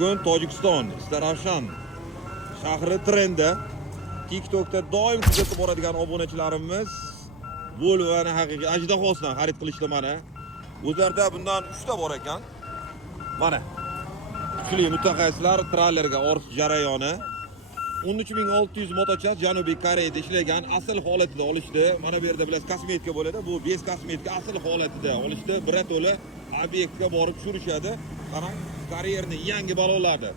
Bugun Tojikiston Istaravshan shahri trendda TikTokda doim kuzatib boradigan obunachilarimiz Volvo'ni haqiqiy ajdahosidan xarid qilishdi mana. O'zlarda bundan 3 ta bor ekan. Mana. Kuchli mutaxassislar trallerga orish jarayoni 13600 motochas Janubiy Koreyada ishlagan asl holatida olishdi. Mana bu yerda bilasiz kosmetika bo'ladi. Bu bez kosmetika asl holatida olishdi. Birato'la obyektga borib tushirishadi. Qarang, karyerni yangi balonladi.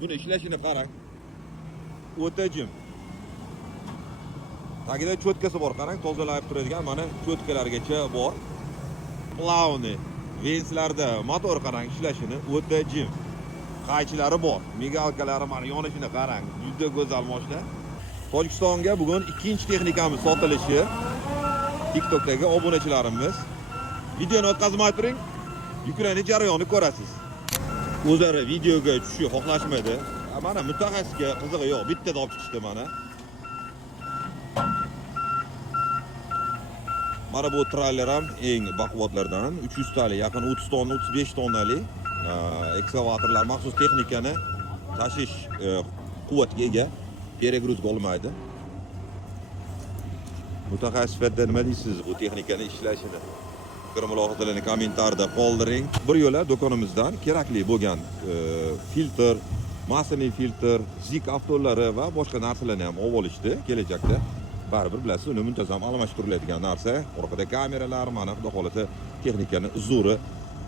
Buni ishlashini qarang. O'ta jim. Tagida cho'tkasi bor, qarang, tozalayib turadigan mana cho'tkalargacha bor. Plavni, venslarda motor qarang ishlashini o'ta jim. Qaychilari bor, migalkalari mana yonishini qarang. Juda go'zal mashina. Tojikistonga bugun ikkinchi texnikamiz sotilishi. TikTokdagi obunachilarimiz videoni o'tkazmay turing, yuklanish jarayonini ko'rasiz. O'zlari videoga tushishni xohlashmadi. Mana mutaxassisga qizig'i yo'q, bittada olib chiqishdi mana. Mana bu trailer ham eng baquvvatlardan 300 tali, yaqin 30 tonna, 35 tonnali ekskavatorlar maxsus texnikani tashish quvvatga ega, peregruzga olmaydi. Mutaxassis sifatida nima deysiz bu texnikani ishlashini? Fikr mulohazalarni kommentarda qoldiring. Bir yo'la do'konimizdan kerakli bo'lgan filtr, massaning filtr, zik avtolari va boshqa narsalarni ham olib olishdi. Kelajakda baribir bilasiz, uni muntazam almashtiriladigan narsa. Orqada kameralar, mana xudo xolasa texnikani uzuri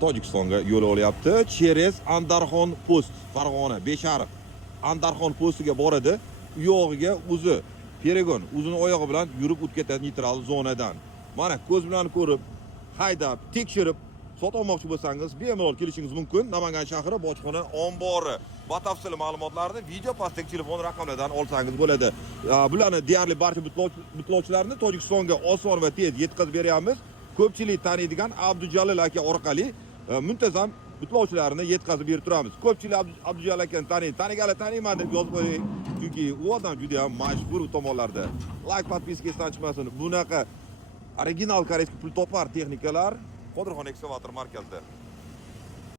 Tojikistonga yo'l olyapti. Cheres Andarxon post, Farg'ona, Beshariq Andarxon postiga boradi. U yog'iga o'zi Peregon o'zini oyog'i bilan yurib o'tib ketadi neytral zonadan. Mana ko'z bilan ko'rib, haydab, tekshirib sotmoqchi bo'lsangiz bemalol kelishingiz mumkin. Namangan shahri bojxona ombori. Batafsil ma'lumotlarni video pastdagi telefon raqamlaridan olsangiz bo'ladi. Bularni deyarli barcha butlovchilarni Tojikistonga oson va tez yetkazib beramiz. Ko'pchilik taniydigan Abdujalil aka orqali muntazam butlovchilarni yetkazib berib turamiz. Ko'pchilik Abdujalil akani taniyman deb yozib qo'ying. Chunki u odam juda ham mashhur tomonlarda. Like, podpiska esdan chiqmasin. Bunaqa original koreyskiy pul topar texnikalar Qodirxon ekskavator markazida.